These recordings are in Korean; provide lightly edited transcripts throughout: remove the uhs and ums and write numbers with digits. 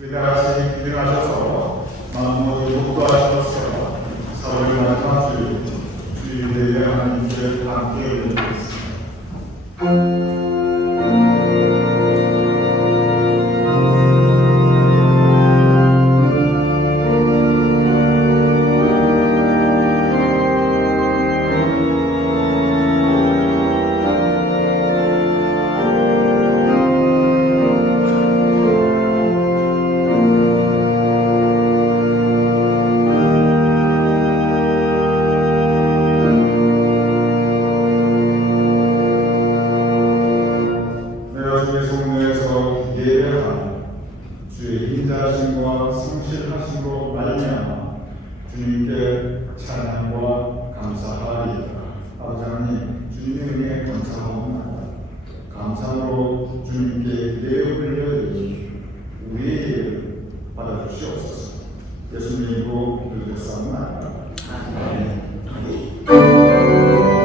위대하신 일어나셔서 만물을 복도하셨으며 사흘을 마지막 주일에 하나님께 함께 드리겠습니다. 주의 인자하심과 성실하심으로 말미암아 주님께 찬양과 감사하리이다. 아버지 하나님, 주님의 은혜에 감사합니다. 감사로 주님께 예를 올려드리시고 우리의 예를 받아주시옵소서. 예수님 이름으로 기도드렸사옵나이다. 아멘. 감사합니다.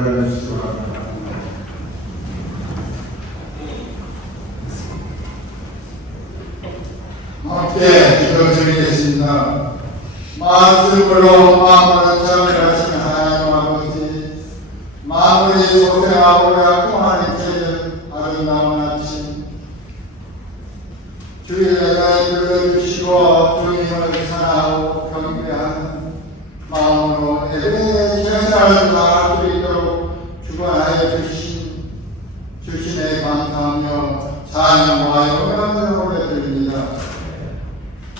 기도를 해주시기 바랍니다. 함께 기도드리겠습니다. 말씀으로 마음을 정결하신 하나님 아버지, 마무리 소생하고 약통하는 저희를 아름다운 아침 주일날 불러주시고 주님을 사랑하고 경배하는 마음으로 예배의 최선을 다할 수 있도록 주관하여 주신에 감사하며 찬양과 영광을 올려드립니다.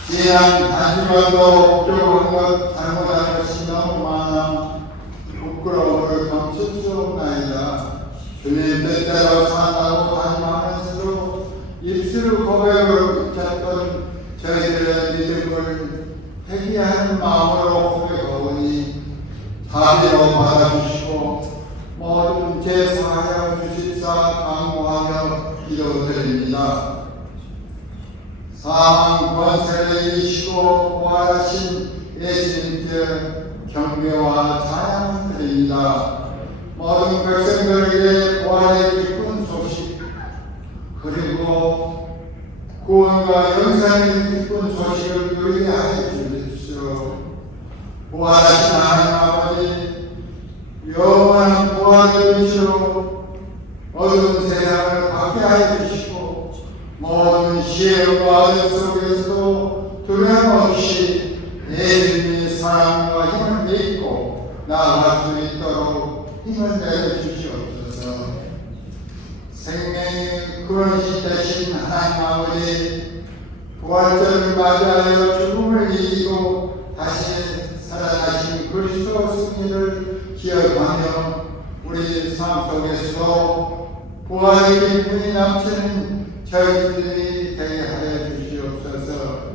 지난 한 주간도 부족한 것, 잘못한 것이 너무 많아 부끄러움을 감출 수 없나이다. 주님 뜻대로 산다고 다짐하면서도 입술 고백을 붙였던 저희들의 믿음을 회개하는 마음으로 고백하오니 자비로 받아주시고 모든 죄 사하여 주십사 간구하며 기도드립니다. 사망 권세를 이기시고 부활하신 예수님께 경배와 찬양을 드립니다. 모든 백성들에게 부활의 기쁜 소식 그리고 구원과 영생의 기쁜 소식을 누리게 하여 주십시오. 부활하신 하나님 아버지, 영원한 부활의 빛으로 어두운 세상을 밝게 하여 주시고 모든 시험과 어려움 속에서도 두려움없이 예수님의 사랑과 힘을 믿고 나아갈 수 있도록 힘을 내려주시옵소서. 생명의 근원이 되신 하나님 아버지, 부활절을 맞이하여 죽음을 이기고 다시 살아나신 그리스도 승리를 기억하며 우리 삶 속에서도 부활의 기쁨이 넘치는 저희들이 되게 하여 주시옵소서.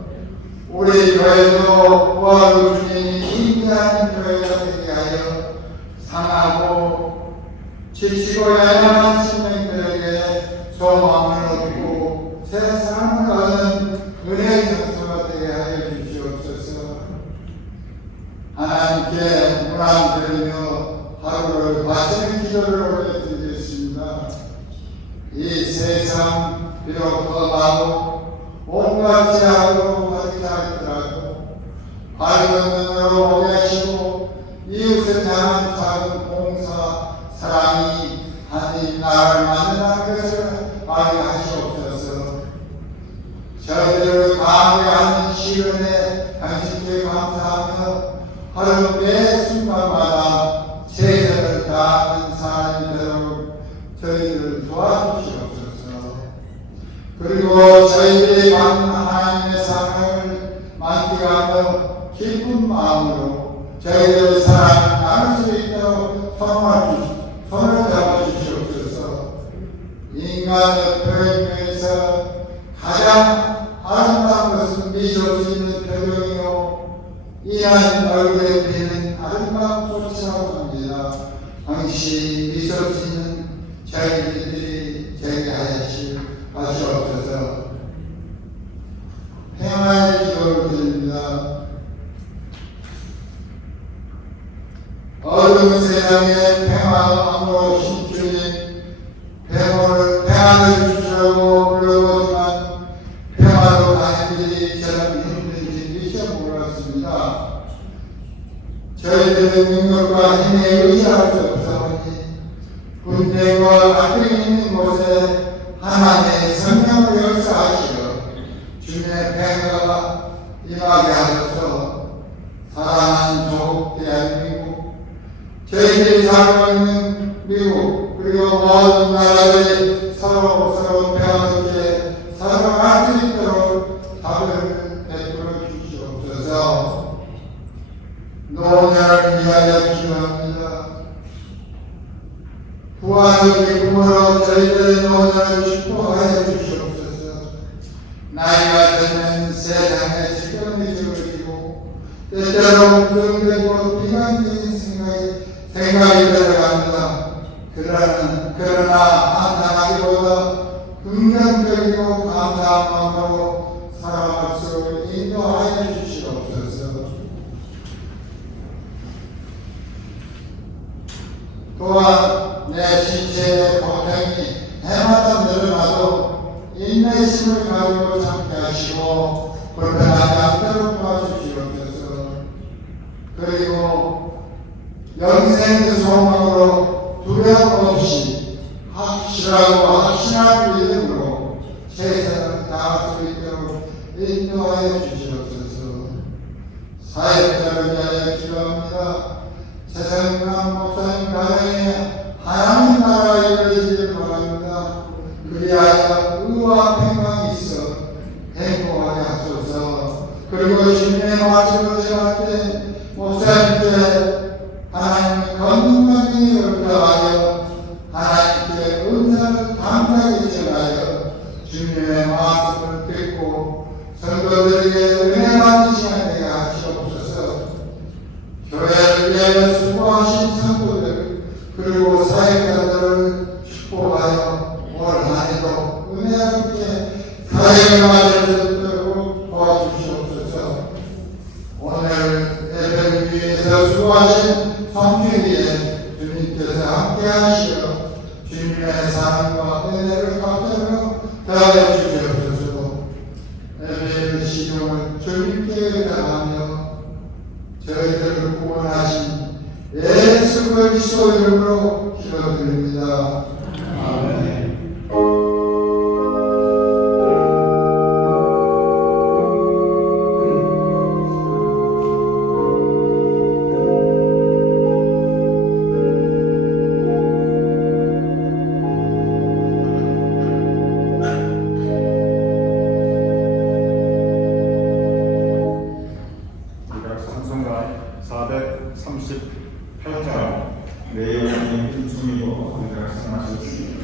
우리 교회도 부활의 주님이 인자한 교회가 되게 하여 상하고 지치고 야단한 신명들에게 소망을 얻고 새 사랑을 얻는 은혜의 장소가 되게 하여 주시옵소서. 하나님께 문안드리며 하루를 바치는 기도를 올려드리겠습니다. 이 세상 비록 험하고 온갖 제약으로 가득하더라도 밝은 눈으로 보게 하시고 이웃을 향한 작은 봉사, 사랑이 하나님 나를 만든다는 것을 알게 하시옵소서. 저희들을 강하게 시련에 당신께 감사하며 하루 매 순간마다 최선을 다하는 사람이 되도록 저희들을 도와주시옵소서. 그리고 저희들이 받는 하나님의 사랑을 만끽하며 기쁜 마음으로 저희들의 사랑을 나눌 수 있도록 손을 잡아주시옵소서. 인간의 표현에서 가장 아름다운 것은 미소 짓는 표정이요 이한 얼굴에 비는 아름다운 꽃이라고 합니다. 당시 미소 짓는 저희들이 되게 하시옵소서. 평화의 기도를 드립니다. 어두운 세상에 평화함으로 신주님 평화를 주시라고 불러보지만 평화로 가는 길이 저런 힘든지 미처 몰랐습니다. 저희들의 능력과 힘에 의지할 수 없사오니 분쟁과 갈등이 있는 곳에 하나님의 성령을 역사하시어 주님의 평화가 임하게 하셔서 사랑하는 조국 대한민국, 저희들이 살고 있는 미국, 그리고 모든 나라들이 서로 평화롭게 살아갈 수 있도록 답을 베풀어 주시옵소서. 노년을 위하여 기도합니다. 부활의 기쁨으로 저희들의 노년을 축복하여 주시옵소서. 나이가 들면 세상에 질병이 지어지고 때때로 부정되고 비관적인 생각이 들어갑니다. 그러나 한탄하기보다 긍정적이고 감사한 마음으로 살아갈 수 인도하여 주시옵소서. 또한 또한 내 신체의 고통이 해마다 늘어나도 인내심을 가지고 참게 하시고 불편하지 않도록 도와주시옵소서. 그리고 영생의 소망으로 두려움 없이 확실하고 확신한 믿음으로 세상을 다할 수 있도록 인도하여 주시옵소서. 사역자를 위하여 기도합니다. 최성남 목사님 가정에 하나님 나라가 이루어지기를 바랍니다. 그리하여 의와 평강이 있어 행복하게 하소서. 그리고 주님의 말씀을 전할 때 목사님께 하나님의 건강하게 역사하여 하나님께 은사를 담대하게 전하여 주님의 말씀을 듣고 성도들에게 은혜 받는 시간 되게 하시옵소서. 교회를 위하여 수고하신 성도들 그리고 사역자들을 축복하여 올 한해도 은혜 함께 사역을 마칠 수 있도록 도와주시옵소서. 오늘 예배를 위해서 수고하신 성교위에 주님께서 함께 하시어 주님의 사랑과 은혜를 감사하며 더하여 주시옵소서. 예배의 시종을 주님께 의탁하며 저희들을 구원하신 예수 그리스도 이름으로 기도드립니다. 아멘. 찬송가 438장 내용이 김충이고 우리가 승하셨습니다.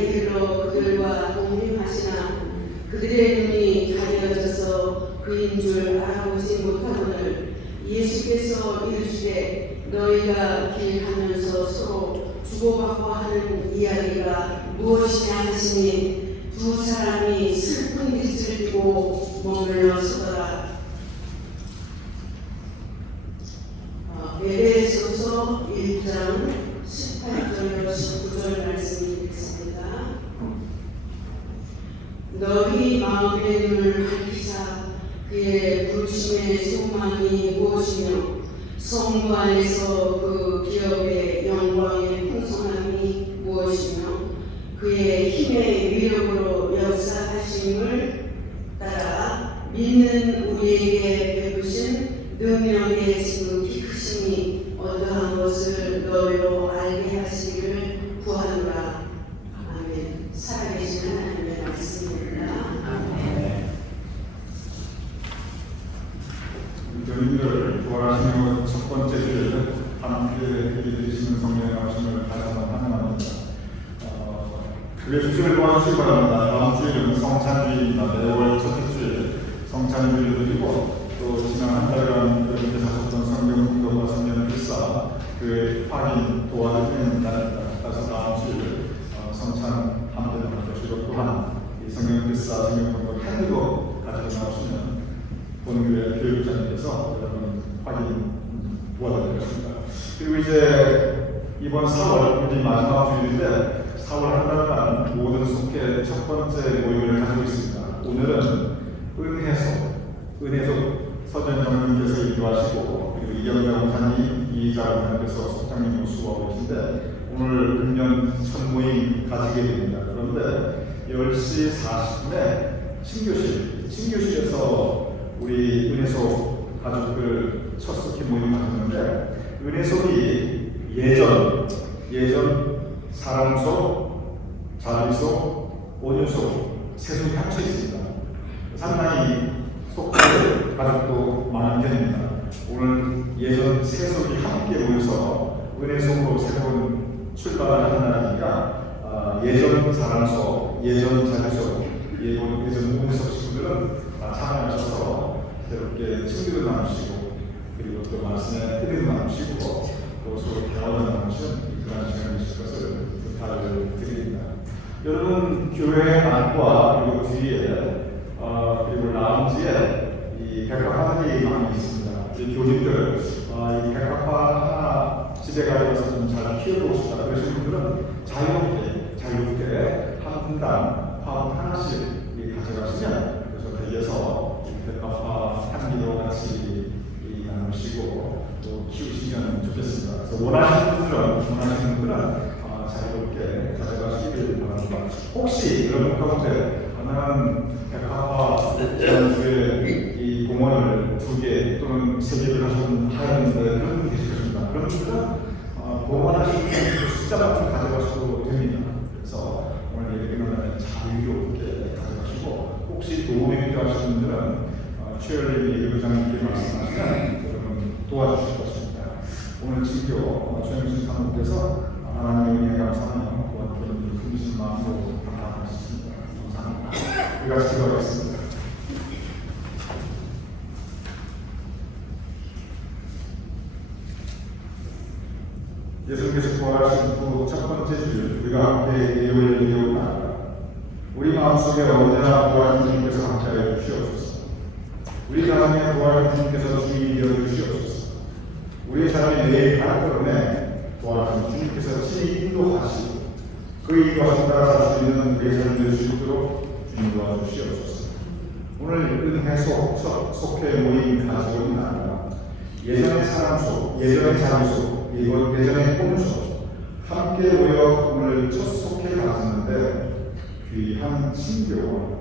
이르러 그들과 동행하시나 그들의 눈이 가려져서 그인 줄 알아보지 못하거늘 예수께서 이르시되 너희가 길 가면서 서로 주고받고 하는 이야기가 무엇이냐 하시니 두 사람이 슬픈 빛을 띠고 머물러 서더라. 에베소서 1장 18절 19절 말씀 읽겠습니다. 너희 마음의 눈을 밝히사 그의 부르심의 소망이 무엇이며 성부 안에서 그 기업의 영광의 풍성함이 무엇이며 그의 힘의 위력으로 역사하심을 따라 믿는 우리에게 베푸신 능력의 지극히 크심이 어떠한 것을 너희로 알게 하시기를 구하노라. 아멘. 살아계신 하나님의 말씀입니다. 아멘. 저희들 부활하시는 첫 번째 주에 함께 해주시는 성령의 말씀을 다시 한번 환영합니다. 그의 주시를 도와주시기 바랍니다. 다음 주에는 성찬주일입니다. 매월 첫째 주에 성찬주일을 드리고 또 지난 한 달간 여러분께서 하셨던 성경 공부와 성경 필사 그의 확인 도와드리는 날입니다. 따라서 다음 주에 성찬 함께 나눠주시고 또한 이 성경 필사 성경 공부 한두 가지고 나오시면 본교회 교육자님께서 여러분 확인 도와드릴 것입니다. 그리고 이제 이번 4월 우리 마지막 주일인데 4월 한 달간 모든 속회 첫 번째 모임을 가지고 있습니다. 오늘은 은혜속 서전장님께서 인도하시고 그리고 이경자 목사님, 이희자 목사님께서 속장님으로 수고하고 계신데 오늘 금년 첫 모임 가지게 됩니다. 그런데 10시 40분에 친교실에서 우리 은혜속 가족들 첫 속회 모임 가졌는데 은혜속이 예전 사랑속, 자비속, 온유속 세 속이 합쳐 있습니다. 상당히 속회 가족도 많은 편입니다. 오늘 예전 세 속이 함께 모여서 은혜속으로 새로운 출발을 하는 날이니까 예전 사랑속, 예전 자비속, 예전 온유속 친구들은 참여하셔서 새롭게 친구도 나누시고 그리고 또 말씀에 은혜도 나누시고 또 서로 대화도 나누시는 그런 시간이실 것을 부탁을 드립니다. 여러분 교회 안과 그리고 뒤에 그리고 라운지에 이 백화판이 많이 있습니다. 이 교직들 이 백화판 하나 집에 가져가서 좀 잘 키워보고 싶다 그러시는 분들은 자유롭게 한 분당 판 하나씩 가져가시면 그래서 댁에서 백화판 향기도 같이 나누시고 또 키우시면 좋겠습니다. 그래서 원하시는 분들은 자유롭게 가져가시길 바랍니다. 혹시 여러분 가운데 하나는 백화파 전주에 이 공원을 2개 또는 3개를 하셨는데 그런 분 계실 것입니다. 그런 분들은 공원하시는 숫자만 좀 가져가셔도 됩니다. 그래서 오늘 예배 끝나면 자유롭게 가져가시고 혹시 도움이 필요하신 분들은 최열림 예배부장님께 말씀하시면 여러분 도와주실 것입니다. 오늘 진교 최영신 사모께서 하나님의 은혜 감사하며 도와주는 힘드신 마음으로 감사하겠습니다. 감사합니다. 우리 같이 기도하겠습니다. 예수님께서 부활하신 후 첫 번째 주 우리가 함께 예배를 드리오나 우리 마음속에 언제나 부활하신 주님께서 함께하여 주시옵소서. 우리 가정에 부활하신 주님께서 주인이 되어 주시옵소서. 우리의 삶의 매일 발걸음에 부활하신 주님께서 친히 인도하시고 그 인도하심 따라 살 수 있는 우리의 삶이 될 수 있도록 주님 도와주시옵소서. 오늘 은혜 속회 모임 가지고 있는 나라 예전의 사랑 속, 예전의 자비 속, 예전의 꿈 속 함께 모여 오늘 첫 속회 가졌는데 귀한 친교와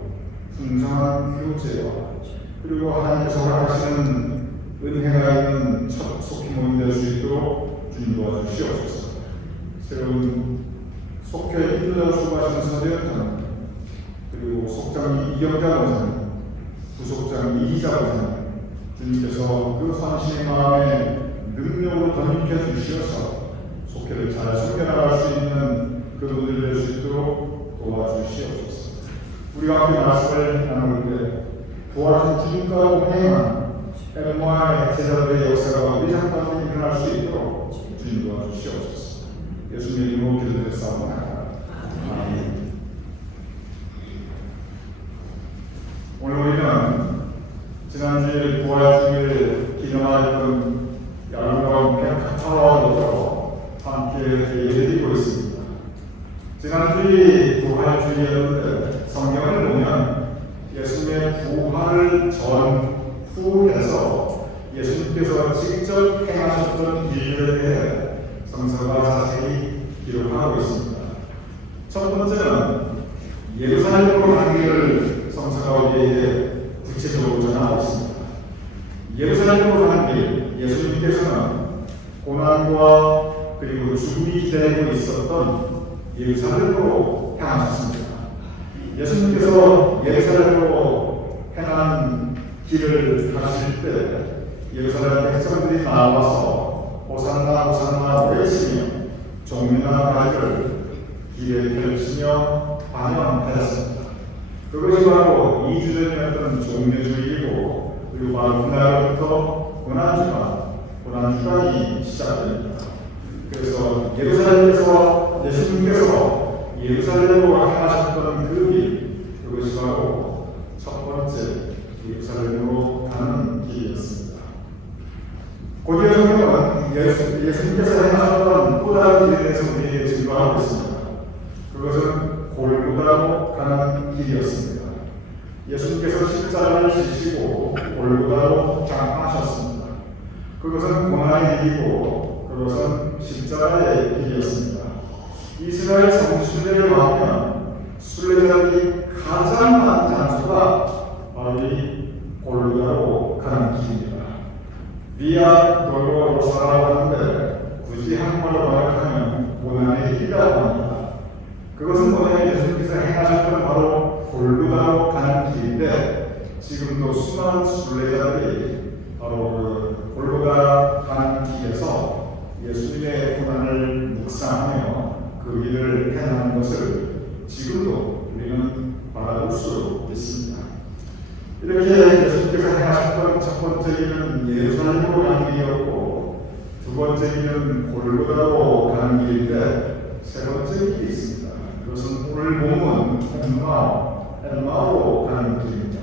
풍성한 교제와 그리고 하나님께서 허락하시는 은혜가 있는 첫 속회 모임 될 수 있도록 주님 도와주시옵소서. 새로운 속회에 힘들어 수고하시는 서대현장 그리고 속장 이경자 원장님, 부속장 이희자 원장님 주님께서 그 헌신의 마음에 능력으로 덧입혀 주시어서 속회를 잘 숨겨나갈 수 있는 그분들 될 수 있도록 도와주시옵소서. 우리가 함께 말씀을 나눌 때 도와준 주님과 동행한 엘모아의 제자들의 역사가 우리 삶가운데 일어날 수 있도록 주님 도와주시옵소서. 예수님의 이름으로 기도드렸사옵나이다. 아멘. 오늘 우리는 지난주에 부활주일 기념하였던 야구가운 백화타워로 함께 예배드리고 있습니다. 지난주에 부활주일이었는데 성경을 보면 예수님의 부활을 전후해서 예수님께서 직접 행하셨던 일들에 대해 성서가 자세히 기록하고 있습니다. 첫 번째는 예루살렘으로 가는 길을 성서가 우리에게 구체적으로 전하고 있습니다. 예루살렘으로 가는 길, 예수님께서는 고난과 그리고 죽음이 기다리고 있었던 예루살렘으로 향하셨습니다. 예수님께서 예루살렘으로 행한 길을 가실 때 예루살렘 백성들이 나와서 호산나 호산나 외치며 종려나 가지를 길에 펼치며 환영하였습니다. 그것이 바로 2주 전이었던 종려주일이고 그리고 바로 그날부터 고난주간이 시작됩니다. 그래서 예루살렘에서 예수님께서 예루살렘으로 향하셨던 그 길, 그것이 바로 첫 번째 예루살렘으로 가는 길이었습니다. 고대 성경은 예수님께서 행하셨던 또 다른 길에 대해서 우리에게 증거하고 있습니다. 그것은 골고다로 가는 길이었습니다. 예수님께서 십자가를 지시고 골고다로 장하셨습니다. 그것은 고난의 길이고 그것은 십자가의 길이었습니다. 이스라엘 성순례를 보면 순례자들이 가장 많은 장소가 바로 이 골고다로 가는 길입니다. 비아 돌로로사라고 하는데 굳이 한국말로 번역하면 고난의 길이라고 합니다. 그것은 뭐냐면 예수님께서 행하셨던 바로 골고다로 가는 길인데 지금도 수많은 순례자들이 바로 그 골고다 가는 길에서 예수님의 고난을 묵상하며 그 일을 행하는 것을 지금도 우리는 바라볼 수 있습니다. 이렇게 예수님께서 행하셨던 첫 번째 길은 예루살렘으로 가는 길이었고 두 번째 길은 골고다로 가는 길인데 세 번째 길이 있습니다. 그것은 오늘 본문 엠마오로 가는 길입니다.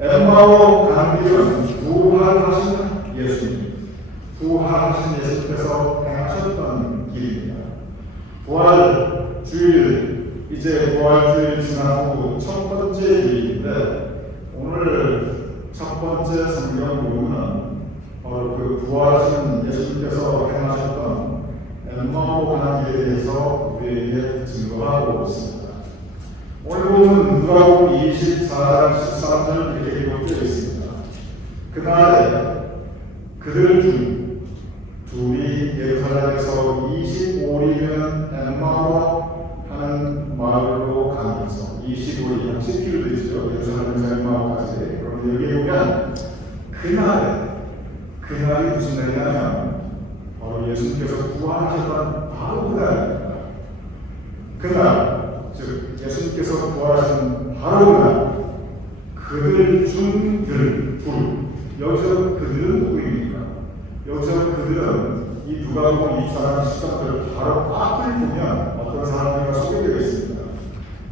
엠마오로 가는 길은 부활하신 예수님, 부활하신 예수님께서 행하셨던 길입니다. 부활주일, 이제 부활주일 지난 후 첫 번째 길인데 오늘 첫 번째 성경 본문은 바로 그 부활하신 예수님께서 행하셨던 엠마오로 가는 길에 대해서 우리에게 증거하고 있습니다. 오늘 보면 누가복음 24장 13절 이렇게 기록되어 있습니다. 그날에 그들 중 둘이 예루살렘에서 25리는 엠마오로 하는 마을로 가면서 25리 한 10km 되죠. 예루살렘에서 엠마오까지. 그런데 여기 보면 그날이 무슨 날이냐면 바로 예수님께서 부활하셨던 바로 그날입니다. 그날, 즉 예수님께서 부활하신 바로 그날, 그들 중 둘, 여기서 그들은 누구입니까? 여기서 그들은 이 누가복음 24장 13절 바로 앞을 보면 어떤 사람들과 소개되어 있습니다.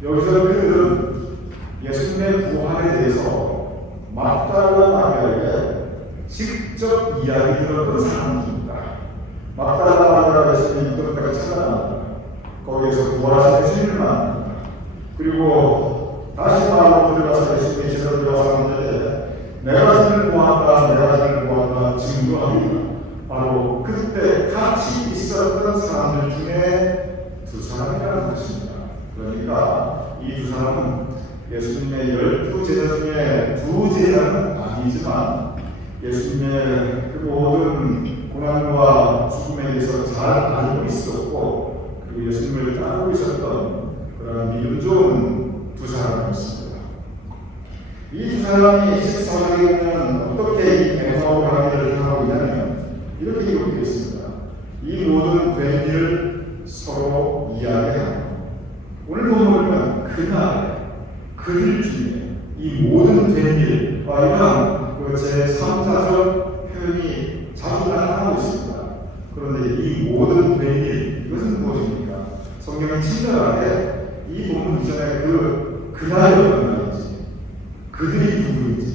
여기서 그들은 예수님의 부활에 대해서 막달라 마리아에게 직접 이야기 들었던 사람들입니다. 막달라 마리아가 예수님이 그것까지 찾아납니다. 거기에서 부활하신 예수님을 만납니다. 그리고 다시 마을로 들어가서 예수님의 제자들 들어가서 하는데 내가 주를 보았다 증거합니다. 바로 그때 같이 있었던 사람들 중에 두 사람이라는 것입니다. 그러니까 이 두 사람은 예수님의 12제자 중에 두 제자는 아니지만 예수님의 그 모든 고난과 죽음에 대해서 잘 알고 있었고 그리고 예수님을 따르고 있었던 그런 믿음 좋은 두 사람이었습니다. 이 두 사람이 14장에 보면 어떻게 이 엠마오 가기를 하고 있냐면 이렇게 기록되어 있습니다. 이 모든 된 일을 서로 이야기합니다. 오늘 본문을 보면 그날 그들 중에 이 모든 된 일, 이런 제3자적 표현이 자주 나타나고 있습니다. 그런데 이 모든 된 일, 이것은 무엇입니까? 성경은 친절하게 이 본문 이전에 그날이 어떤 날인지, 그들이 누구인지,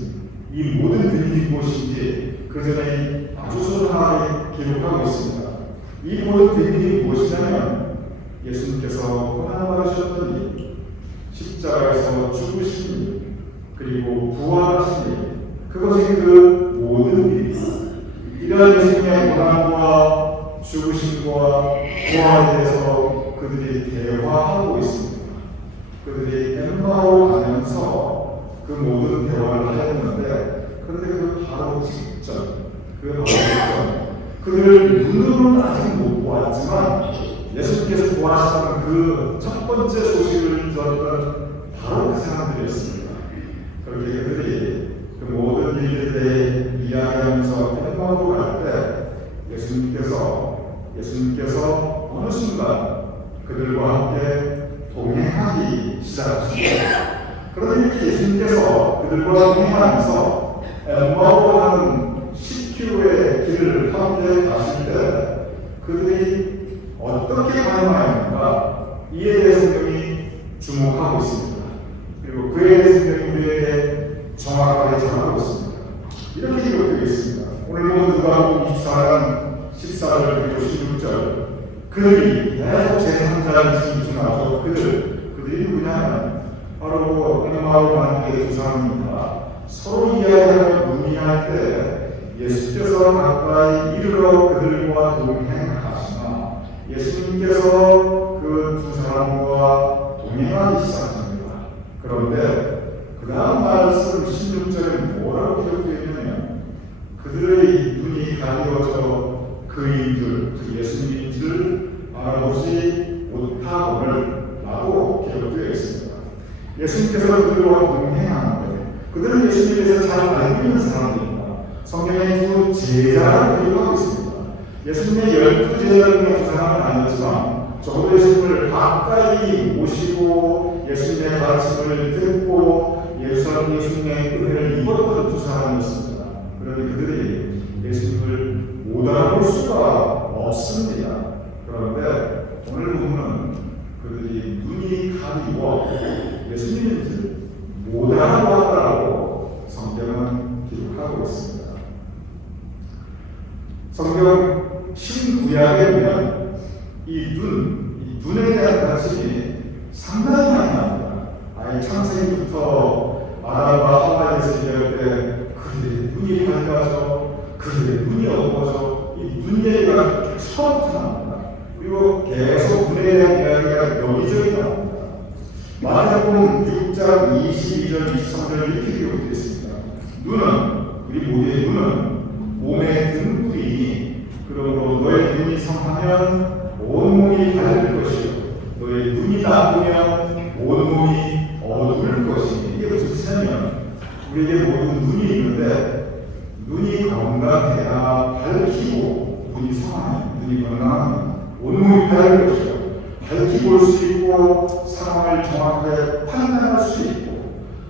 이 모든 된 일이 무엇인지 그 전에 아주 소중하게 기록하고 있습니다. 이 모든 된 일이 무엇이냐면 예수님께서 고난받으셨던 일, 십자가에서 죽으신 일, 그리고 부활하신 일, 그것이 그 모든 일입니다. 이러한 예수님의 고난과 죽으심과 부활에 대해서 그들이 대화하고 있습니다. 그들이 엠마오 가면서 그 모든 대화를 하였는데, 그런데 그 바로 직전, 그들을 눈으로는 아직 못 보았지만 예수님께서 부활하셨던 그 첫 번째 소식을 들었던 바로 그 사람들이었습니다. 그렇게 그들이 그 모든 일들에 대해 이야기하면서 엠마오로 갈 때 예수님께서 어느 순간 그들과 함께 동행하기 시작하십니다. 그런데 이렇게 예수님께서 그들과 동행하면서 엠마오로 하는 10km의 길을 함께 가실 때 그들이 어떻게 반응하였는가, 이에 대해 성경이 주목하고 있습니다. 그리고 그에 대해 성경이 우리에게 정확하게 전하고 있습니다. 이렇게 기록되어 있습니다. 오늘 보면 누가복음 24장 14절 그리고 16절, 그들이 계속 제3자를 지칭하죠. 그들이 누구냐면 바로 엠마오 가는 두 사람입니다. 서로 이야기하며 문의할 때 예수께서 가까이 이르러 그들과 동행하시나 예수님께서 그 두 사람과 동행하기 시작합니다. 그런데 그 다음 말씀 16절에 뭐라고 기록되어 있냐면 그들의 눈이 가리워져 그인 줄, 예수님인지를 알아보지 못하거늘 라고 기록되어 있습니다. 예수님께서 그들과 동행하는데 그들은 예수님에 대해서 잘 알고 있는 사람들입니다. 성경에 두 제자를 기록하고 있습니다. 예수님의 12제자 중에 두 사람은 아니었지만 적어도 예수님을 가까이 모시고 예수님의 가르침을 듣고 예수님의 은혜를 입었던 두 사람이었습니다. 그런데 그들이 예수님을 못 알아볼 수가 없습니다. 그런데 오늘 보면 그들이 눈이 가리워 예수님을 못 알아보았다고 성경은 기록하고 있습니다. 성경 신구약에 보면 이 눈에 대한 가르침이 상당히 많이 나옵니다. 아예 창세기부터 아담과 하와에 대해서 얘기할 때 그들의 눈이 밝아져, 그들의 눈이 어두워져, 이 눈 얘기가 처음부터 나옵니다. 그리고 계속 눈에 대한 이야기가 여기저기 나옵니다. 마태복음 6장 22절 23절 이렇게 기록되어 있습니다. 눈은, 우리 모두의 눈은 몸의 등불이니 그러므로 너의 눈이 성하면 온몸이 밝을 것이요 너의 눈이 나쁘면 온몸이 어두울 것이니. 이게 무슨 뜻이냐면 우리에게 모든 눈이 있는데 눈이 건강해야 밝히고, 눈이 성하면, 눈이 건강하면 온몸이 밝을 것이요 밝히 볼 수 있고 상황을 정확하게 판단할 수 있고,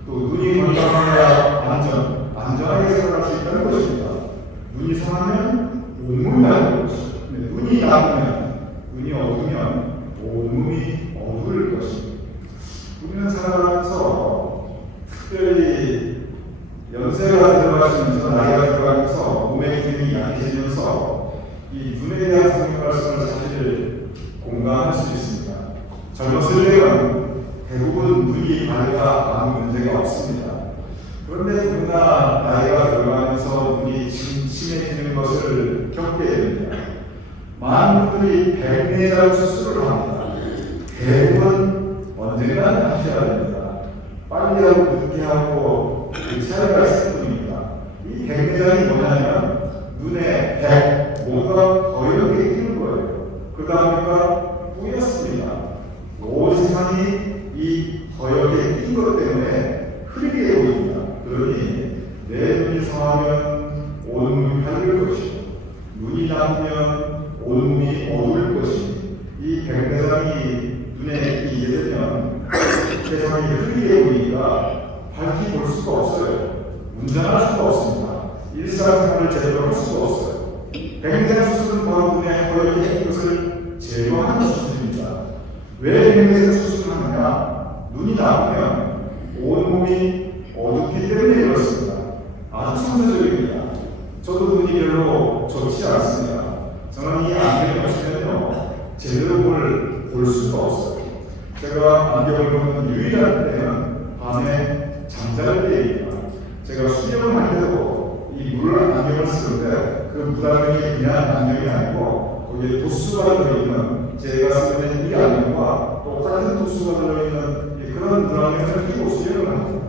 또 눈이 건강해야 안전하게 생각할 수 있다는 것입니다. 눈이 성하면 온몸이 밝을 것이요 눈이 나쁘면, 눈이 어두면 온몸이 어두울 것입니다. 우리는 살아가면서 특별히 연세가 들어가시면서 나이가 들어가면서 몸의 기능이 약해지면서 이 눈에 대한 성경 말씀을 사실 공감할 수 있습니다. 젊었을 때는 대부분 눈이 밝아 아무 문제가 없습니다. 그런데 누구나 나이가 들어가면서 눈이 침침해지는 것을 겪게 됩니다. 많은 분들이 백내장 수술을 합니다. 대부분 언젠가 하셔야 됩니다. 빨리 하고 늦게 하고 그 차이가 있을 뿐입니다. 이 백내장이 뭐냐면 눈에 뭔가 거이렇게 끼는 거예요. 그 다음에가 뿌였습니다. 온 세상이 이 거이렇게 낀 것 때문에 흐리게 보입니다. 그러니 내 눈이 성하면 온몸이 밝을 것이고 눈이 나쁘면 온몸이 어두울 것이니 이 백내장이 눈에 끼게 되면 세상이 흐리게 보이니까 밝게 볼 수가 없어요. 운전할 수가 없습니다. 일상생활을 제대로 할 수가 없어요. 백내장 수술은 바로 눈에 허옇게 한 것을 제거하는 수술입니다. 왜 백내장 수술을 하느냐? 눈이 나쁘면 온몸이 어둡기 때문에 그렇습니다. 아주 천사적입니다. 저도 눈이 별로 좋지 않습니다. 저는 이 안경이 없으면요 제대로 볼 수가 없어요. 제가 안경을 보는 유일한 때는 밤에 잠잘 때입니다. 제가 수영을 할 때도 이 물 안경을 쓰는데 그 물 안경이 그냥 안경이 아니고 거기에 도수가 들어있는 제가 쓰는 이 안경과 똑같은 도수가 들어있는 그런 물 안경을 끼고 수영을 합니다.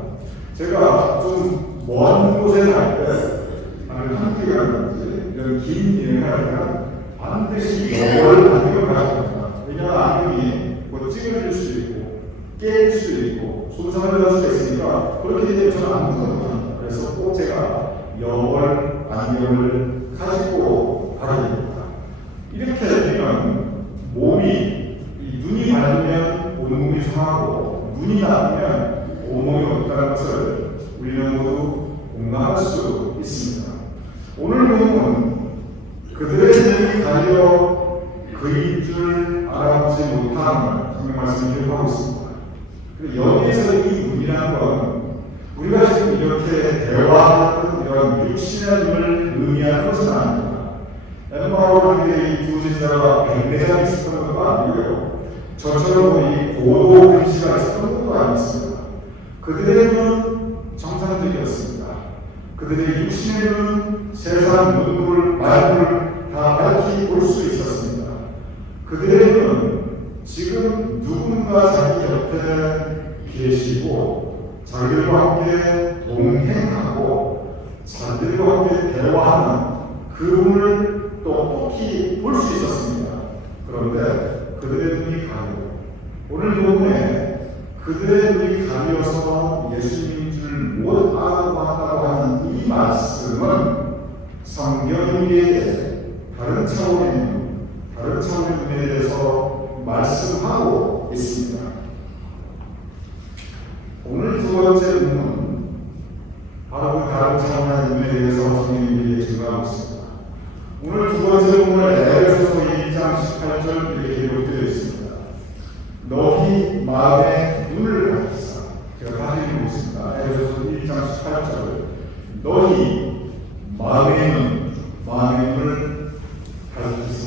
제가 좀 먼 곳에 갈 때 한국에 가든지 이런 긴 여행을 하면 반드시 여벌 안경을 가져갑니다. 왜냐하면 안경이 뭐 찌그러질 수도 있고 깨질 수도 있고 손상을 할 수가 있으니까 그렇게 되면 저는 안 무섭습니다. 그래서 꼭 제가 여벌 안경을 가지고 가게 됩니다. 이렇게 되면 몸이 눈이 밝으면 온몸이 상하고 눈이 나쁘면 온몸이 없다는 것을 우리는 모두 공감할 수 있습니다. 오늘 본문은 그들의 눈이 가려 그인 줄 알아보지 못한 성경 말씀을 기록하고 있습니다. 여기에서 이 눈이라는 건 우리가 지금 이렇게 대화하는 이런 육신의 눈을 의미하는 것은 아닙니다. 엠마오르의 이 두 제자가 백내장이 있었던 것도 아니고요. 저처럼 이 고도 근시가 있었던 것도 아니었습니다. 그들의 눈은 정상적이었습니다. 그들의 육신의 눈은 세상 눈물, 말을 다 밝히 볼 수 있었습니다. 그들의 눈은 지금 누군가 자기 곁에 계시고 자기들과 함께 동행하고 자기들과 함께 대화하는 그분을 똑똑히 볼 수 있었습니다. 그런데 그들의 눈이 가려 오늘 본문에 그들의 눈이 가려서 예수님인 줄 못 알아봤다고 하는 이 말씀은 성경에 대해 다른 차원의 눈에 대해서 말씀하고 있습니다. 오늘 두 번째 눈은 바로 그 다른 차원의 눈에 대해서 성경이 증거하고 있습니다. 오늘 두 번째 눈은 에베소서 1장 18절 이렇게 기록되어 있습니다. 너희 마음의 눈을 밝히사. 제가 다시 읽고 있습니다. 에베소서 1장 18절 너희 마음의 눈을 밝히사.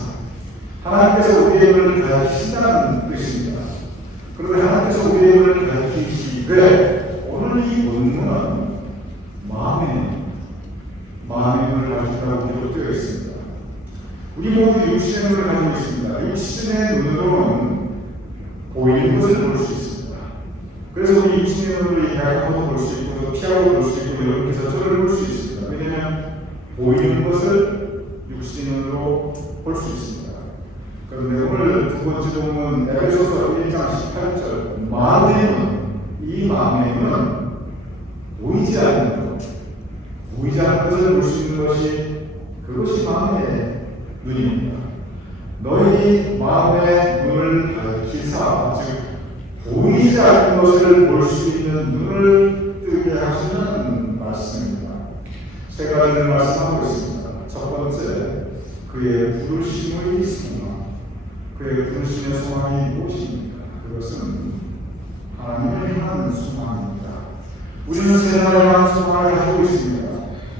하나님께서 우리의 눈을 밝히신다는 뜻입니다. 그런데 하나님께서 우리의 눈을 밝히시되 오늘 이 본문은 마음의 눈을 밝힌다고 기록되어 있습니다. 우리 모두 육신의 눈을 가지고 있습니다. 육신의 눈으로는 보이는 것을 볼 수 있습니다. 그래서 우리 육신의 눈으로 얘기하고도 볼 수 있고 피하고 볼 수 있고 이렇게 해서 저를 볼 수 있습니다. 왜냐하면 보이는 것을 육신의 눈으로 볼 수 있습니다. 그런데 오늘 두 번째 본문 에베소서 1장 18절 이 마음의 눈은 보이지 않는 것을 볼 수 있는 것이 그것이 마음의 눈입니다. 너희 마음의 눈을 밝히사 즉 보이지 않는 것을 볼 수 있는 눈을 뜨게 하시는 말씀입니다. 세 가지를 말씀하고 있습니다. 첫 번째, 그의 부르심의 소망. 그의 부르심의 소망이 무엇입니까? 그것은 하나님을 향한 소망입니다. 우리는 세상을 향한 소망을 가지고 있습니다.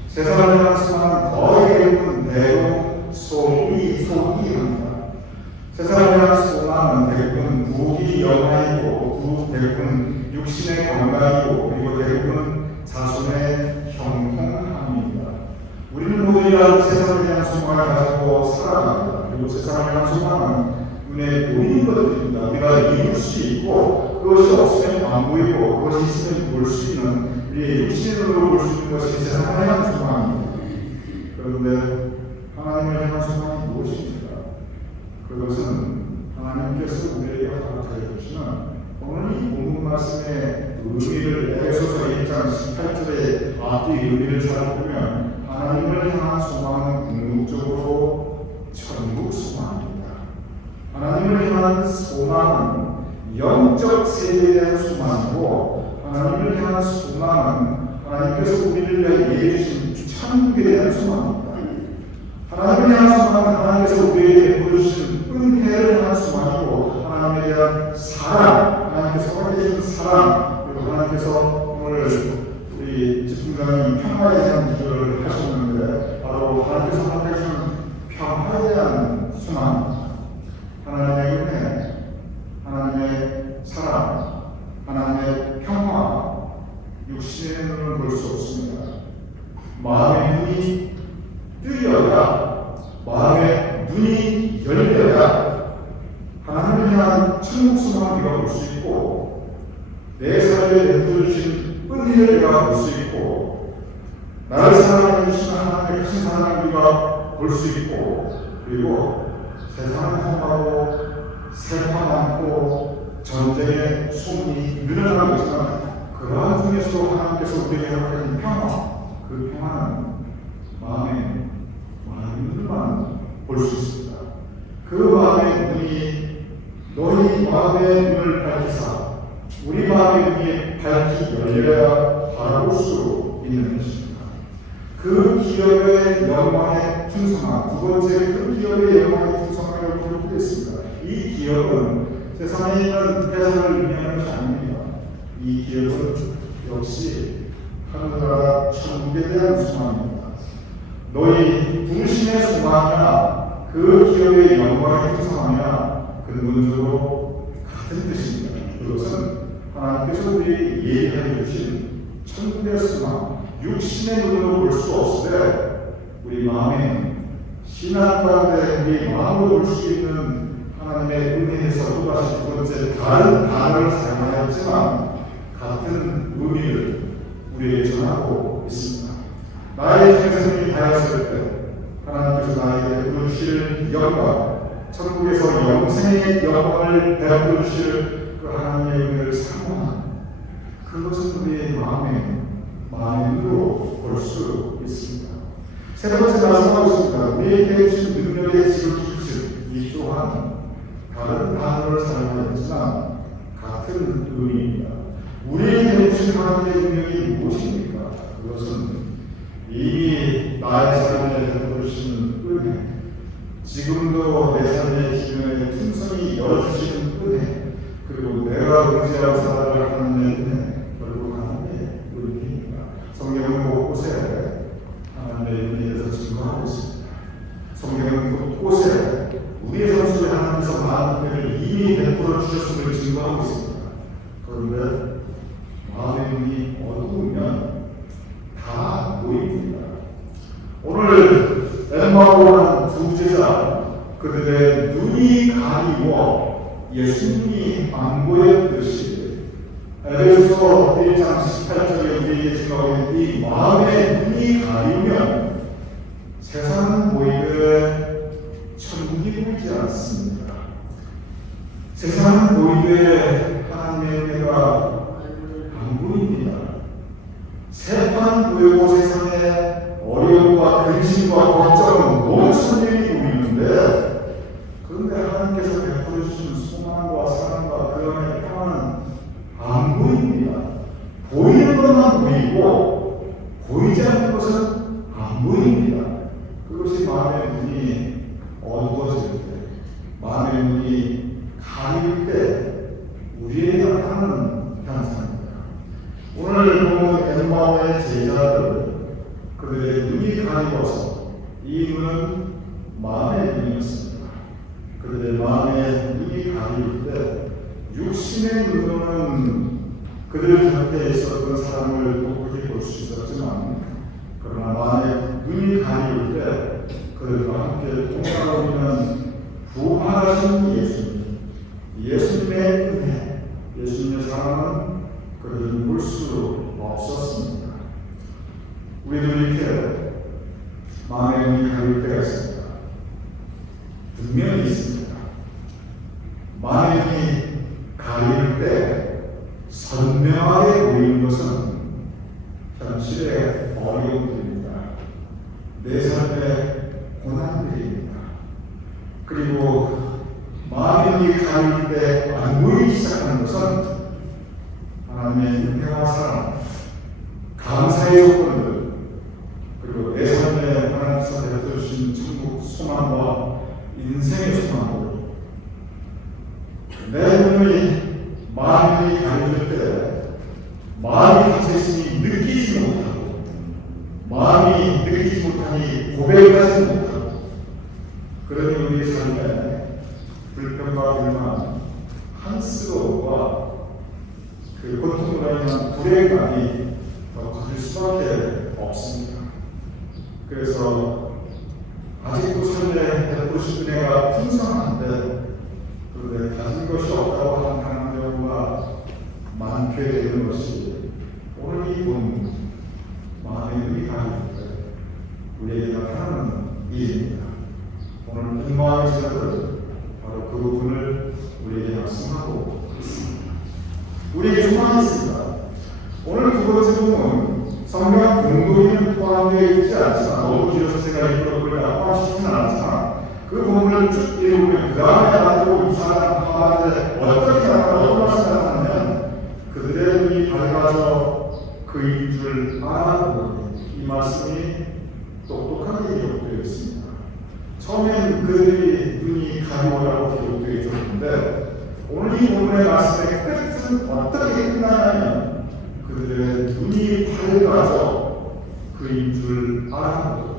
세상을 향한 소망은 거의 대부분 소기합니다. 세상을 향한 소망은 대부분 부귀 영화이고 대부분 육신의 건강이고 그리고 대부분 자손의 형통함입니다. 우리는 모두 이러한 세상을 향한 소망을 가지고 살아갑니다. 그리고 세상을 향한 소망은 눈에 보이는 것들입니다. 우리가 이룰 수 있고 그것이 없으면 안 보이고 그것이 있으면 볼 수 있는 우리의 육신으로 볼 수 있는 것이 세상을 향한 소망입니다. 그런데 하나님을 향한 소망이 무엇입니까? 그것은 하나님께서 우리에게 허락하여 주시는 오늘 이 본문 말씀의 의미를 에베소서 1장 18절의 앞뒤 의미를 살펴보면 하나님을 향한 소망은 궁극적으로 천국 소망입니다. 하나님을 향한 소망은 영적 세계에 대한 소망이고, 하나님을 향한 소망은 하나님께서 우리를 위해 예해 주신 천국에 대한 소망입니다. 하나님을 향한 소망은 하나님께서 우리에게 보여주신 은혜를 향한 소망이고, 하나님에 대한 사랑, 하나님께서 허락해 주신 사랑, 그리고 하나님께서 오늘 우리 집중장님 평화에 대한 기도를 하셨는데, 바로 하나님께서 허락해 주신 평화에 대한 소망입니다. 하나님의 은혜, 하나님의 사랑, 하나님의 평화, 육신의 눈으로 볼 수 없습니다. 마음의 눈이 뜨여야, 마음의 눈이 열려야 하나님을 향한 천국 소망을 우리가 볼 수 있고, 내 삶에 베풀어 주신 은혜를 우리가 볼 수 있고, 나를 사랑해 주신 하나님의 크신 사랑을 우리가 볼 수 있고, 그리고 세상은 험하고 세파 많고 전쟁의 소문이 늘어나고 있지만, 그러한 중에서도 하나님께서 우리에게 허락하신 평화, 그 평화는 마음의 눈만 볼 수 있습니다. 그 마음의 눈이 너희 마음의 눈을 밝히사 우리 마음의 눈이 밝히 열려야 바라볼 수 있는 것입니다. 그 기업의 영광에 충성한, 두 번째 그 기업의 영광에 충성하라고 기록되었습니다. 이 기업은 세상에 있는 회사를 의미하는 것이 아닙니다. 이 기업은 역시 하늘나라 천국에 대한 소망입니다. 너희 분신의 소망이나 그 기업의 영광에 충성하며 근본적으로 같은 뜻입니다. 그것은 하나님께서 우리에게 예비하여 주신 천국의 소망, 육신의 눈으로 볼 수 없으되 우리 마음에 신앙 가운데 우리 마음으로 볼 수 있는 하나님의 은혜에서 또다시 두 번째 다른 단어를 사용하였지만 같은 의미를 우리에게 전하고 있습니다. 나의 생생이 다였을 때 하나님께서 나에게 베풀어주실 영광, 천국에서 영생의 영광을 베풀어주실 그 하나님의 은혜를 사모하는, 그것은 우리의 마음으로 볼 수 있습니다. 세 번째 말씀하고 있습니다. 우리에게 주신 능력의 지극히 크신, 이 또한 다른 단어를 사용하였지만 같은 의미입니다. 우리에게 주신 하나님의 능력이 무엇입니까? 그것은 이미 나의 삶에 베풀어주시는 은혜, 지금도 내 삶의 기능에 풍성히 열어주시는 은혜, 그리고 내가 의지하고 살아가는 은혜, 결국 하나님의 은혜입니다. 성경은 곳곳에 하나님의 은혜에 대해서 증거하고 있습니다. 성경은 곳곳에 우리의 선수에 하나님께서 많은 은혜를 이미 베풀어 주셨음을 증거하고 있습니다. 그런데 마음의 눈이 어두우면 다 보입니다. 오늘 엠마오라는 두 제자, 그들의 눈이 가리워 예수님이 안 보였듯이 에베소서 1장 18절에 우리에게 증거하고 있는 이 마음의 눈이 가리우면 세상은 보이되 천국이 보이지 않습니다. 세상은 보이되 하나님의 은혜가 안 보입니다. 세판 보이고 세상에 어려움과 근심과 걱정은 넘치는 일이 보이는데, 그런데 하나님께서 베풀어 주신 소망과 사랑과 그 안의 평안은 안 보입니다. 보이는 것만 보이고 보이지 않는 것은 안 보입니다. 그것이 마음의 눈이 어두워질 때, 마음의 눈이 가릴 때 우리에게 나타나는 현상입니다. 오늘 보면 엠마오의 제자들, 그들의 눈이 가리워서, 이 눈은 마음의 눈이었습니다. 그들의 마음의 눈이 가릴 때 육신의 눈으로는 그들 곁에 있었던 사람을 똑똑히 볼 수 있었지만, 그러나 마음의 눈이 가릴 때 그들과 함께 동행하고 있는 부활하신 예수님, 예수님의 은혜, 예수님의 사랑은 그들은 볼 수 없었습니다. 우리도 이렇게 마음의 눈이 가릴 때가 있습니다. 분명히 있습니다. 마음의 눈이 가릴 때 선명하게 보이는 것은 현실의 어려움들입니다. 내 삶의 고난들입니다. 그리고 마음의 눈이 가릴 때 안 보이기 시작하는 하나님의 은혜와 사랑, 감사의 조건들, 그리고 내 삶에 하나님께서 내려주신 천국 소망과 인생의 소망을 내 눈이 마음이 가려질 때 마음이 갇혀있으니 느끼지 못하고 마음이 느끼지 못하니 고백하지 못하고 그러니 우리 삶에 불평과 불만, 한스러움과 그 고통으로 인한 불행감이 더 커질 수밖에 없습니다. 그래서 아직도 삶에 베푸신 은혜가 풍성한데 그런데 가진 것이 없다고 하는 하나님의 경우가 많게 되는 것이 오늘 이 본 마음의 의미가 있는데 우리에게 나타나는 일입니다. 오늘 분마의 제자들은 바로 그 부분을 우리에게 말씀하고 있습니다. 우리에게 소망이 있습니다. 오늘 두 번째 부분은 성경 공동이는 포함되어 있지 않지만 너무 길어서 제가 이걸 포함시키진 않았지만 그 부분을 쭉 읽으면 그 다음에 가지고 이 사람 하나님한테 어떻게 나타나 어떤 말씀을 나타나면 그들의 눈이 밝아져 그인 줄 알아보니 이 말씀이 똑똑하게 기록되어 있습니다. 처음엔 그들이 눈이 가려워라고 기록되어 있었는데 오늘 이 본문의 말씀의 끝은 어떻게 끝나냐면 그들의 눈이 밝아져 그인 줄 알아보니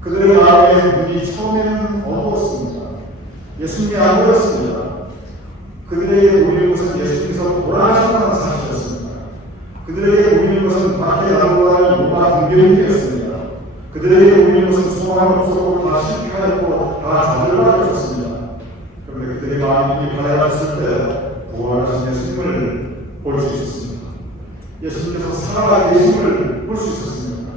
그들의 마음의 눈이 처음에는 어두웠습니다. 예수님이 안 보였습니다. 그들에게 보이는 것은 예수님께서 돌아가셨다는 사실이었습니다. 그들에게 보이는 것은 밖에 나오는 로마 등병이었습니다. 그들에게 보이는 것은 소망이 없었고 다 실패하였고 다 좌절받았습니다. 그런데 그들의 마음이 밝아졌을 때 부활하신 예수님을 볼 수 있었습니다. 예수님께서 살아계심을 볼 수 있었습니다.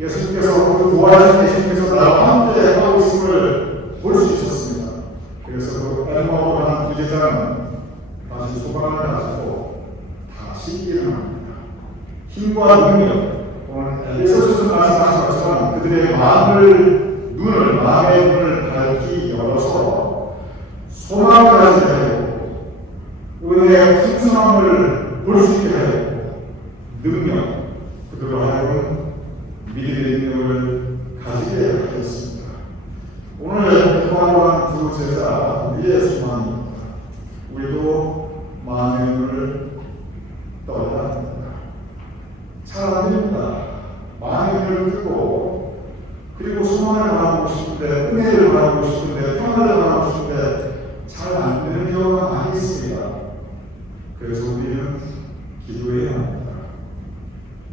예수님께서 그 부활하신 예수님께서 나와 함께 하고 있음을 볼 수 있었습니다. 그래서 그 엠마오로 가는 두 제자는 다시 소망을 가지고 다시 일어납니다. 힘과 능력, 오늘 에베소서에서 말씀하신 것처럼 그들의 마음의 눈을 밝히 열어서 소망을 가지게 하고 은혜의 풍성함을 볼 수 있게 하고 능력, 그들로 하여금 믿음의 능력을 가지게 하였습니다. 오늘 포함한 두 제자 우리의 소망입니다. 우리도 마음의 눈을 떠야 합니다. 잘 안 됩니다. 마음의 눈을 뜨고 그리고 소망을 바라보고 싶은데 은혜를 바라보고 싶은데 평안을 바라보고 싶은데 잘 안 되는 경우가 많이 있습니다. 그래서 우리는 기도해야 합니다.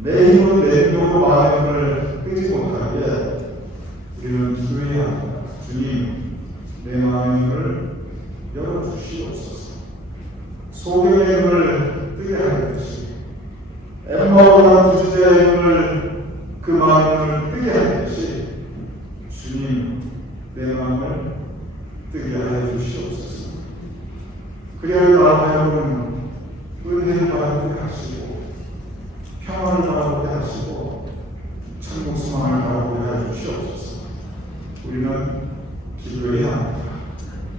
내 힘으로 내 힘으로 마음의 눈을 뜨지 못하게 우리는 기도해야 합니다. 주님, 내 마음의 눈을 열어주시옵소서. 소경의 눈을 뜨게 하듯이 엠마오나 두 제자의 눈을 그 마음의 눈을 뜨게 하듯이 주님, 내 마음을 뜨게 하여 주시옵소서. 그래야 나와는 은혜를 바라보게 하시고 평안을 바라보게 하시고 천국 소망을 바라보게 하여 주시옵소서. 우리는 기도해야 합니다.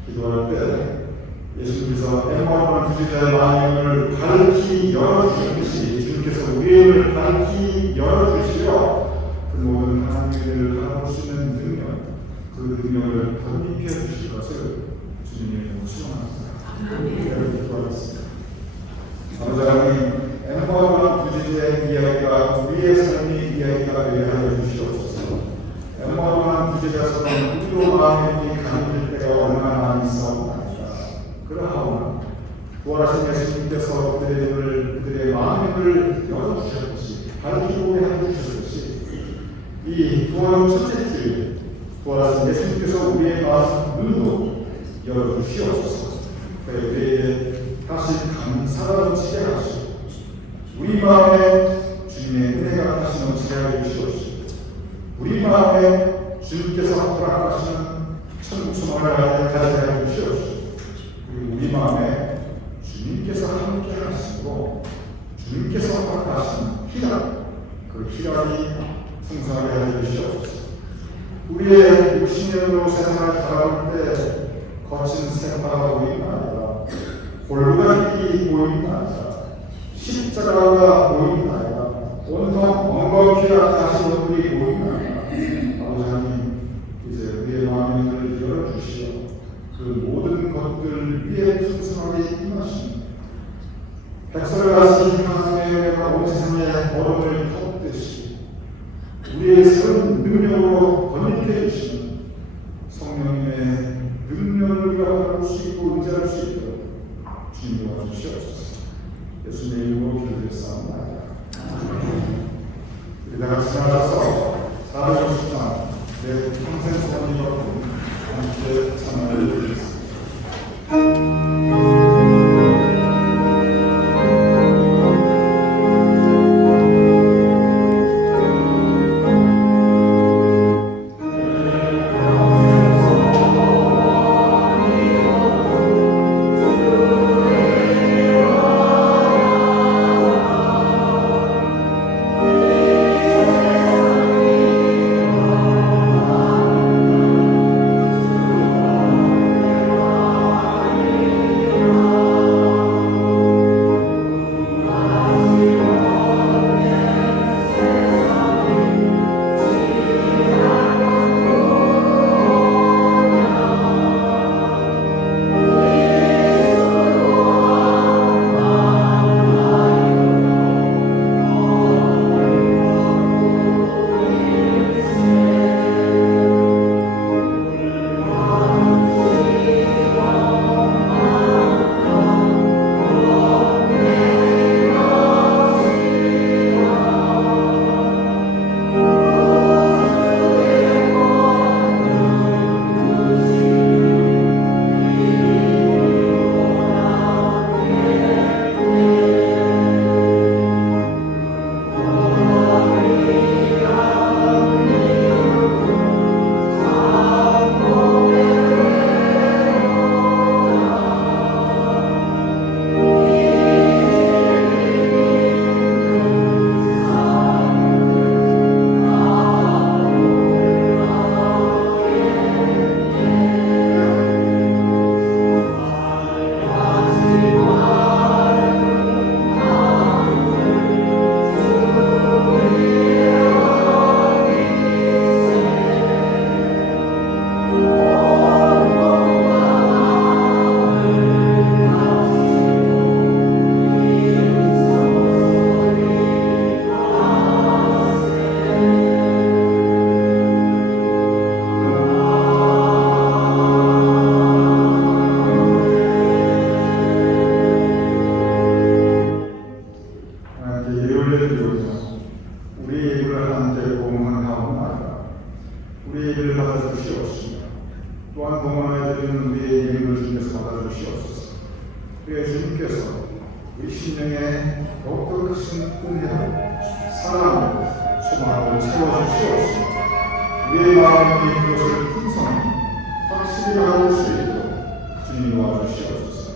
기도할 때 예수님께서 엠마오나 두 제자의 마음의 눈을 밝히 열어주셨듯이 주님께서 우리의 눈을 밝히 열어주시려 그 모든 하나님의 일을 바라볼 수 있는 능력, 그 능력을 덧입혀 주실 것을 주님의 이름으로 축원합니다. 기도하겠습니다. 하나님, 엠마오나 두 제자의 이야기가 우리의 삶의 이야기가 되게 하여 주시옵소서. 엠마오나 두 제자처럼 우리도 마음의 눈이 가려질 때가 얼마나 많이 있사옵나이까. 그러하오나 부활하신 예수님께서 그들의 마음의 눈을 열어주셨듯이 밝히 보게 해주셨듯이 이 부활 첫째 주 부활하신 예수님께서 우리의 마음 눈도 열어주시옵소서. 우리에게 다시 감사가 넘치게 하시고 우리 마음에 주님의 은혜가 다시 넘치게 하여 주시옵시고 우리 마음에 주님께서 허락하시는 천국 소망을 가지게 하여 주시옵시고 그리고 우리 마음에 주님께서 함께 하시고 주님께서 허락하시는 희락, 그 희락이 풍성하게 하여 주시옵소서. 우리의 육신으로 세상을 바라볼 때 거친 세파가 보이는 아니라 골고가 길이 보이는 아니라 십자가가 보이나이다. 온통 엉겁히가 다시 얼굴이 보이나이다. 아버지 하나님, 이제 우리의 마음을 열어주시어 그 모든 것들 위에 풍성하게 임하시는 백설을 다스리는 하나님의 온 세상의 얼음을 덮듯이 우리의 새로운 능력으로 번역해 주시는 성령님의 능력을 우리가 받을 수 있고 의지할 수 있도록 주님 도와주시옵소서. 예수님의 이름으로 기도드렸사옵나이다. 우리 다 같이 나가서 450장 내 평생 소원이라고 함께 찬양을 드리겠습니다. 우리의 입을 하나님께 공헌하옵나이다. 우리의 입을 받아주시옵시며 또한 공헌해드리는 우리의 이름을 주님께서 받아주시옵소서. 우리의 주님께서 우리 심령에 더욱더 크신 은혜로 사랑으로 소망으로 채워주시옵시며 우리의 마음이 그것을 풍성히 확실히 알을 수 있도록 주님 도와주시옵소서.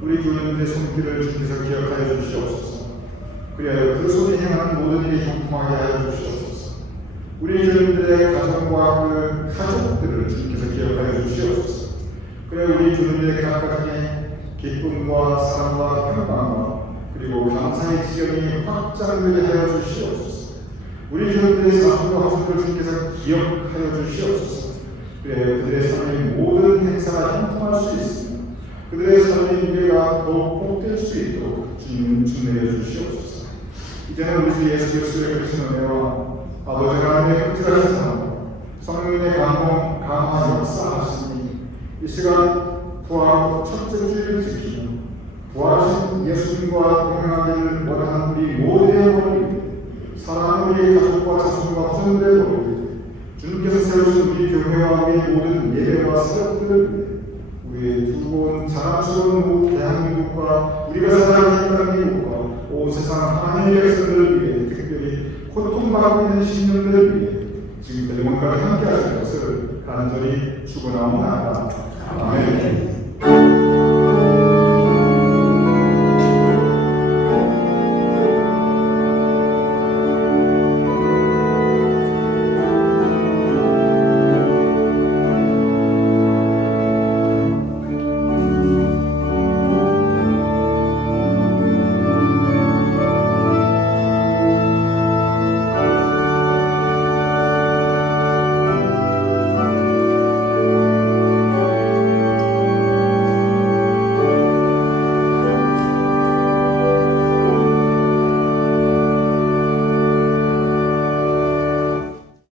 우리 교인들의 손길을 주님께서 기억하여 주시옵소서. 그리하여 그 손이 행하는 모든 일이 형통하게 하여 주시옵소서. 우리 주님들의 가정과 그 가족들을 주님께서 기억하여 주시옵소서. 그리하여 우리 주님들의 각각의 기쁨과 사랑과 평강과 그리고 감사의 지경이 확장되게 하여 주시옵소서. 우리 주님들의 사랑과 화수를 주님께서 기억하여 주시옵소서. 그리하여 그들의 삶의 모든 행사가 형통할 수 있으며 그들의 삶의 미래가 더욱 복될 수 있도록 주님 준비해 주시옵소서. 이제는 우리 주 예수 그리스도의 크신 은혜와 아버지 하나님의 극진하신 사랑, 성령님의 강화 역사하시니 이 시간 부활 첫째 주일을 지키며 부활하신 예수님과 동행하기를 원하는 우리 모두의 머리, 사랑하는 우리 가족과 자손과 후손들의 머리, 주님께서 세우신 우리 교회와 우리 모든 예배와 사역들을 위해 우리의 두고온 자랑스러운 대한민국과 우리가 살아가는 미국과 온 세상 하나님의 백성들을 위해 특별히 고통받고 있는 신령들을 위해 지금까지 뭔가를 함께 하실 것을 간절히 축원하옵나이다. 아멘.